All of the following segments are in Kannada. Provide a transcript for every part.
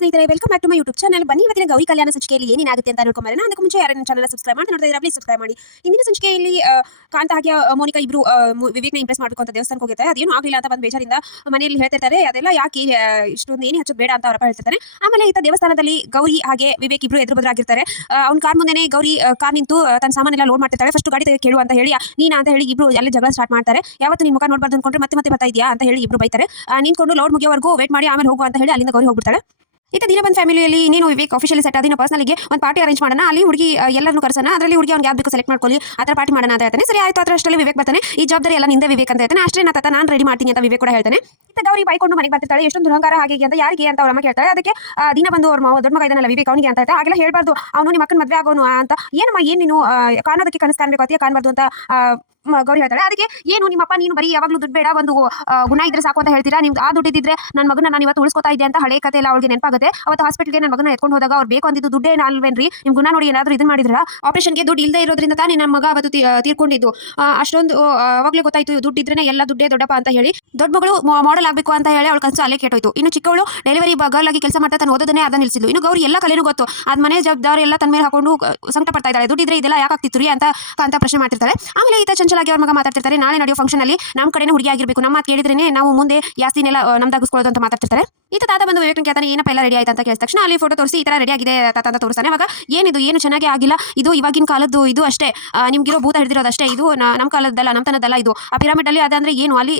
ಸ್ನೇಹಿತರೆ, welcome back to my YouTube channel. ಬನ್ನಿ ಇವತ್ತಿನ ಗೌರಿ ಕಲ್ಯಾಣ ಸಂಚಿಕೆಯಲ್ಲಿ ಏನೇನಾಗುತ್ತೆ ಅಂತ ನೋಡ್ಕೊಂಬರೋಣ. ಅದಕ್ಕೆ ಮುಂಚೆ ಯಾರು ನನ್ನ ಚಾನಲ್ ಸಬ್ಸ್ಕ್ರೈಬ್ ಮಾಡಿ ನೋಡ್ತಾ ಇದ್ರೆ ಪ್ಲೀಸ್ ಸಬ್ಸ್ಕ್ರೈಬ್ ಮಾಡಿ. ಇಂದಿನ ಸಂಚಿಕೆಯಲ್ಲಿ ಕಾಂತ ಹಾಗೆ ಮೋನಿಕಾ ಇಬ್ರು ವಿವೇಕ್ನ ಇಂಪ್ರೆಸ್ ಮಾಡಬೇಕು ಅಂತ ದೇವಸ್ಥಾನಕ್ಕೆ ಹೋಗಿರ್ತಾರೆ. ಅದೇನು ಆಗಲಿಲ್ಲ ಅಂತ ಬಂದು ಬೇಜಾರಿಂದ ಮನೆಯಲ್ಲಿ ಹೇಳ್ತಿರ್ತಾರೆ. ಅದೆಲ್ಲ ಯಾಕೆ ಇಷ್ಟೊಂದು ಏನೇ ಹಚ್ಚೋದು ಬೇಡ ಅಂತ ಅವರಪ್ಪ ಹೇಳ್ತಿರ್ತಾರೆ. ಆಮೇಲೆ ಈತ ದೇವಸ್ಥಾನದಲ್ಲಿ ಗೌರಿ ಹಾಗೆ ವಿವೇಕ್ ಇಬ್ರು ಎದುರು ಬದಲಾಗಿರ್ತಾರೆ. ಅವ್ನ ಕಾರ್ ಮುಂದೆನೇ ಗೌರಿ ಕಾರ್ ನಿಂತು ತನ್ನ ಸಾಮಾನೆಲ್ಲ ಲೋಡ್ ಮಾಡ್ತಿರ್ತಾಳೆ. ಫಸ್ಟ್ ಗಾಡಿ ತೆಗೆ ಕೇಳು ಅಂತ ಹೇಳಿ ನೀನಾ ಅಂತ ಹೇಳಿ ಇಬ್ರು ಅಲ್ಲಿ ಜಗಳ ಸ್ಟಾರ್ಟ್ ಮಾಡ್ತಾರೆ. ಯಾವತ್ತು ನಿನ್ನ ಮುಖ ನೋಡ್ಬಾರ್ದು ಅನ್ಕೊಂಡ್ರೆ ಮತ್ತೆ ಮತ್ತೆ ಬರ್ತಾ ಇದೆಯಾ ಅಂತ ಹೇಳಿ ಇಬ್ರು ಬೈತಾರೆ. ನಿಂತ್ಕೊಂಡು ಲೋಡ್ ಮುಗಿಯೋವರೆಗೂ ವೇಟ್ ಮಾಡಿ ಆಮೇಲೆ ಹೋಗು ಅಂತ ಹೇಳಿ ಅಲ್ಲಿಂದ ಗೌರಿ ಹೋಗ್ಬಿಡ್ತಾಳೆ. ಈತ ದೀನಬಂಧ್ ಫ್ಯಾಮಿಲಿಯಲ್ಲಿ ನೀನು ವಿವೇಕ್ ಆಫಿಷಿಯಲಿ ಸೆಟ್ ಆದಿನ ಪರ್ಸನಲ್ಗೆ ಒಂದು ಪಾರ್ಟಿ ಅರೇಂಜ್ ಮಾಡೋಣ, ಅಲ್ಲಿ ಹುಡುಗಿ ಎಲ್ಲರನ್ನು ಕರ್ಸೋಣ, ಅದರಲ್ಲಿ ಹುಡುಗಿ ಅವ್ನಿಗೆ ಯಾವ್ದು ಬೇಕು ಸೆಲೆಕ್ಟ್ ಮಾಡ್ಕೊಳ್ಳಿ, ಆ ಥರ ಪಾರ್ಟಿ ಮಾಡೋಣ ಅಂತ ಹೇಳ್ತಾನೆ. ಸರಿ ಆಯ್ತು, ಅದರ ಅಷ್ಟರಲ್ಲಿ ವಿವೇಕ್ ಬರ್ತಾನೆ. ಈ ಜವಾಬ್ದಾರಿ ಎಲ್ಲ ನಿಂದೆ ವಿವೇಕ್ ಅಂತ ಹೇಳ್ತಾನೆ. ಅಷ್ಟೇ ನಾನು ರೆಡಿ ಮಾಡ್ತೀನಿ ಅಂತ ವಿವೇಕ್ ಕೂಡ ಹೇಳ್ತಾನೆ. ಈತ ಗೌರಿ ಬೈಕೊಂಡು ಮನೆಗೆ ಬರ್ತಿರ್ತಾಳೆ. ಎಷ್ಟೊಂದು ದುರಂಕಾರ ಹಾಗೆ ಅಂತ ಯಾರಿಗೆ ಅಂತ ಅವ್ರ ಅಮ್ಮ ಕೇಳ್ತಾಳೆ. ಅದಕ್ಕೆ ದೀನಬಂಧು ಅವ್ರ ದೊಡ್ಡ ಮಗ ಇದನ್ನಲ್ಲ ವಿವೇಕ್ ಅವನಿಗೆ ಅಂತ ಹೇಳ್ತಾ ಹಾಗೆಲ್ಲ ಹೇಳ್ಬಾರ್ದು, ಅವನು ನಿಮ್ಮ ಅಕ್ಕನ ಮದುವೆ ಆಗೋನು ಅಂತ. ಏನಮ್ಮ ಏನು ನೀನು ಕಾಣೋದಕ್ಕೆ ಕನಸು ಕಾಣಬೇಕು ಅತಿಯ ಕಾಣಬಾರ್ದು ಅಂತ ಗೌರಿ ಹೇಳ್ತಾಳೆ. ಅದಕ್ಕೆ ಏನು ನಿಮ್ಮಪ್ಪ ನೀನು ಬರೀ ಯಾವಾಗಲೂ ದುಡ್ಡು ಬೇಡ, ಒಂದು ಗುಣ ಇದ್ರೆ ಸಾಕು ಅಂತ ಹೇಳ್ತೀರಾ, ನೀವು ಆ ದುಡ್ಡಿದ್ರೆ ನನ್ನ ಮಗನ ನಾನು ಇವತ್ತು ಉಳಿಸ್ಕೊತಾ ಇದ್ದೆ ಅಂತ ಹಳೆ ಕತೆ ಎಲ್ಲ ಅವಳಿಗೆ ನೆನಪಾಗುತ್ತೆ. ಅವತ್ತು ಹಾಸ್ಪಿಟಲ್ಗೆ ನನ್ನ ಮಗನ ಎತ್ಕೊಂಡು ಹೋದಾಗ ಅವ್ರು ಬೇಕು ಅಂದಿದ್ದು ದುಡ್ಡೇ ಅಲ್ವೇನ್ರಿ, ನಿಮ್ಮ ಗುಣ ನೋಡಿ ಏನಾದರೂ ಇದನ್ನ ಮಾಡಿದ್ರ ಆಪರೇಷನ್ಗೆ ದುಡ್ಡು ಇಲ್ಲದೆ ಇರೋದ್ರಿಂದ ತಾನೇ ನನ್ನ ಮಗ ಅವತ್ತು ತೀರ್ಕೊಂಡಿದ್ದು. ಅಷ್ಟೊಂದು ಅವಾಗಲೇ ಗೊತ್ತಾಯ್ತು ದುಡ್ಡಿದ್ರೆ ಎಲ್ಲ ದುಡ್ಡೇ ದೊಡ್ಡಪ್ಪ ಅಂತ ಹೇಳಿ. ದೊಡ್ಡ ಮಗಳು ಮಾಡೆಲ್ ಆಗಬೇಕು ಅಂತ ಹೇಳಿ ಅವಳ ಕನಸು ಅಲ್ಲೇ ಕೆಟ್ಟೋಯ್ತು. ಇನ್ನು ಚಿಕ್ಕವಳು ಡೆಲಿವರಿ ಗರ್ಲ್ ಆಗಿ ಕೆಲಸ ಮಾಡ್ತಾ ತಾನು ಓದೋದನ್ನೇ ಅದ ನಿಲ್ಲಿಸಿದ್ಲು. ಇನ್ನು ಗೌರಿ ಎಲ್ಲ ಕಲೆನೂ ಗೊತ್ತು, ಅದ್ ಮನೆ ಜವಾಬ್ದಾರಿ ಎಲ್ಲ ತನ್ನ ಮೇಲೆ ಹಾಕೊಂಡು ಸಂಕಟ ಪಡ್ತಾ ಇದ್ದಾಳೆ. ದುಡ್ಡಿದ್ರೆ ಇದೆಲ್ಲ ಯಾಕಾಗ್ತಿತ್ತು ರೀ ಅಂತ ಪ್ರಶ್ನೆ ಮಾಡ್ತಿರ್ತಾಳೆ. ಆಮೇಲೆ ಈತ ಚಂಚಲಾಗಿ ಅವ್ರ ಮಗ ಮಾತಾಡ್ತಿರ್ತಾರೆ. ನಾಳೆ ನಡೆಯೋ ಫಂಕ್ಷನ್ ಅಲ್ಲಿ ನಮ್ಮ ಕಡೆನೇ ಹುಡುಗಿ ಆಗಿರಬೇಕು, ನಮ್ಮ ಮಾತು ಕೇಳಿದ್ರೇನೆ ನಾವು ಮುಂದೆ ಜಾಸ್ತಿನೆಲ್ಲ ನಮ್ದಾಗಿಸ್ಕೊಳ್ಳೋದು ಅಂತ ಮಾತಾಡ್ತಿರ್ತಾರೆ. ಈತ ತಾತ ಬಂದು ವಿವೇಕ್ ಕೇಳ್ತಾನೆ, ಏನಪ್ಪ ಎಲ್ಲ ರೆಡಿ ಆಯ್ತು ಅಂತ ಕೇಳಿದ ತಕ್ಷಣ ಅಲ್ಲಿ ಫೋಟೋ ತೋರಿಸಿ ಈ ತರ ರೆಡಿ ಆಗಿದೆ ತಾತ ಅಂತ ತೋರಿಸ್ತಾನೆ. ಅವಾಗ ಏನಿದು ಏನು ಚೆನ್ನಾಗಿ ಆಗಿಲ್ಲ, ಇದು ಇವಾಗಿನ ಕಾಲದ್ದು, ಇದು ಅಷ್ಟೇ ನಿಮ್ಗಿರೋ ಭೂತ ಹಿಡಿದಿರೋದು ಅಷ್ಟೇ, ಇದು ನಮ್ಮ ಕಾಲದ್ದಲ್ಲ ನಮ್ತನದಲ್ಲ, ಇದು ಆ ಪಿರಾಮಿಡ್ ಅಲ್ಲಿ ಅದಂದ್ರೆ ಏನು ಅಲ್ಲಿ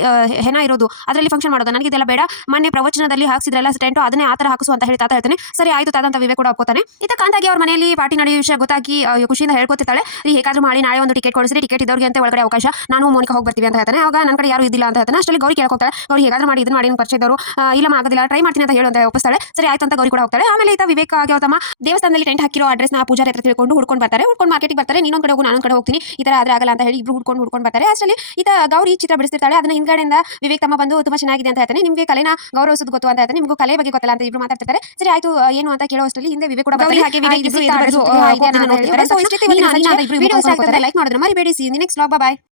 ಹೆಣ ಇರೋದು ಅದರಲ್ಲಿ ಫಂಕ್ಷನ್ ಮಾಡೋದು, ನನಗೆ ಇದೆಲ್ಲ ಬೇಡ, ಮೊನ್ನೆ ಪ್ರವಚನದಲ್ಲಿ ಹಾಕ್ಸಿದ್ರಲ್ಲ ಟೆಂಟು ಅದನ್ನೇ ಆ ಥರ ಹಾಕಿಸು ಅಂತ ಹೇಳಿ ತಾತ ಹೇಳ್ತಾನೆ. ಸರಿ ಆಯ್ತು ತಾತ ಅಂತ ವಿವೇಕ್ ಕೂಡ ಒಪ್ಕೋತಾನೆ. ಈತ ಕಾಂತಾಗಿ ಅವ್ರ ಮನೆಯಲ್ಲಿ ಪಾರ್ಟಿ ನಡೆಯೋ ವಿಷಯ ಗೊತ್ತಾಗಿ ಖುಷಿಯಿಂದ ಹೇಳ್ಕೊತಿರ್ತಾಳೆ. ಹೇಗಾದ್ರೂ ಮಾಡಿ ನಾಳೆ ಒಂದು ಟಿಕೆಟ್ ಕೊಡಿಸ್ರಿ, ಟಿಕೆಟ್ ಇದ್ದವ್ರಿಗೆ ಅಂತ ಒಳಗಡೆ ಅವಕಾಶ, ನಾನು ಮೋನಿಕಾ ಹೋಗಿ ಬರ್ತೀವಿ ಅಂತ ಹೇಳ್ತಾನೆ. ಆಗ ನನ್ನ ಕಡೆ ಯಾರು ಇದ್ದಿಲ್ಲ ಅಂತ ಹೇಳ್ತಾನೆ. ಅಷ್ಟರಲ್ಲಿ ಗೌರಿ ಕೇಳಕ್ ಹೋಗ್ತಾಳೆ. ಗೌರಿ ಹೇಗಾದ್ರೂ ಮಾಡಿ ಇದನ್ನ ಮಾಡಿ ಪರಿಚಯ ಇದ್ದವರು, ಇಲ್ಲ ಆಗೋದಿಲ್ಲ ಟ್ರೈ ಮಾಡ್ತೀನಿ ಅಂತ ಹೇಳು ಅಂತ ಒಪ್ಪಿಸ್ತಾಳೆ. ಸರಿ ಆಯ್ತು ಅಂತ ಗೌರಿ ಕೂಡ ಹೋಗ್ತಾಳೆ. ಆಮೇಲೆ ಈತ ವಿವೇಕ್ ಆಗಿ ಅವ್ರ ತಮ್ಮ ದೇವಸ್ಥಾನದಲ್ಲಿ ಟೆಂಟ್ ಹಾಕಿರೋ ಅಡ್ರೆಸ್ ನ ಪೂಜಾರಿ ಹತ್ರ ತಿಳ್ಕೊಂಡು ಹುಡ್ಕೊಂಡು ಬರ್ತಾರೆ. ಹುಡ್ಕೊಂಡು ಮಾರ್ಕೆಟಿಗೆ ಬರ್ತಾರೆ. ನೀನೊಂದು ಕಡೆ ಹೋಗು ನಾನೊಂದು ಕಡೆ ಹೋಗ್ತೀನಿ, ಈ ತರ ಆದ್ರೆ ಆಗಲ್ಲ ಅಂತ ಹೇಳಿ ಇಬ್ರು ಹುಡ್ಕೊಂಡು ಬರ್ತಾರೆ. ಅಷ್ಟರಲ್ಲಿ ಈತ ಗೌರಿ ಚಿತ್ರ ಬಿಡಿಸ್ತಿರ್ತಾಳೆ. ಅದನ್ನ ಹಿಂದ್ಗಡೆಯಿಂದ ವಿವೇಕ್ ತಮ್ಮ ಬಂದು ತುಂಬಾ ಚೆನ್ನಾಗಿದೆ ಅಂತ ಹೇಳ್ತಾನೆ. ನಿಮಗೆ ಕಲೆನ ಗೌರವಿಸೋದು ಗೊತ್ತು ಅಂತ ಹೇಳ್ತಾನೆ. ನಿಮಗೂ ಕಲೆ ಬಗ್ಗೆ ಗೊತ್ತಲ್ಲ ಅಂತ ಇಬ್ರು ಮಾತಾಡ್ತಾರೆ. ಸರಿ ಆಯ್ತು ಏನು ಅಂತ ಕೇಳೋ ಅಷ್ಟರಲ್ಲಿ ಹಿಂದೆ ವಿವೇಕ್ ಕೂಡ ಬರ್ತಾರೆ. ಲೈಕ್ ಮಾಡಿದ್ರೆ ಮರಿಬೇಡಿ. See next vlog. ಬಾಯ್.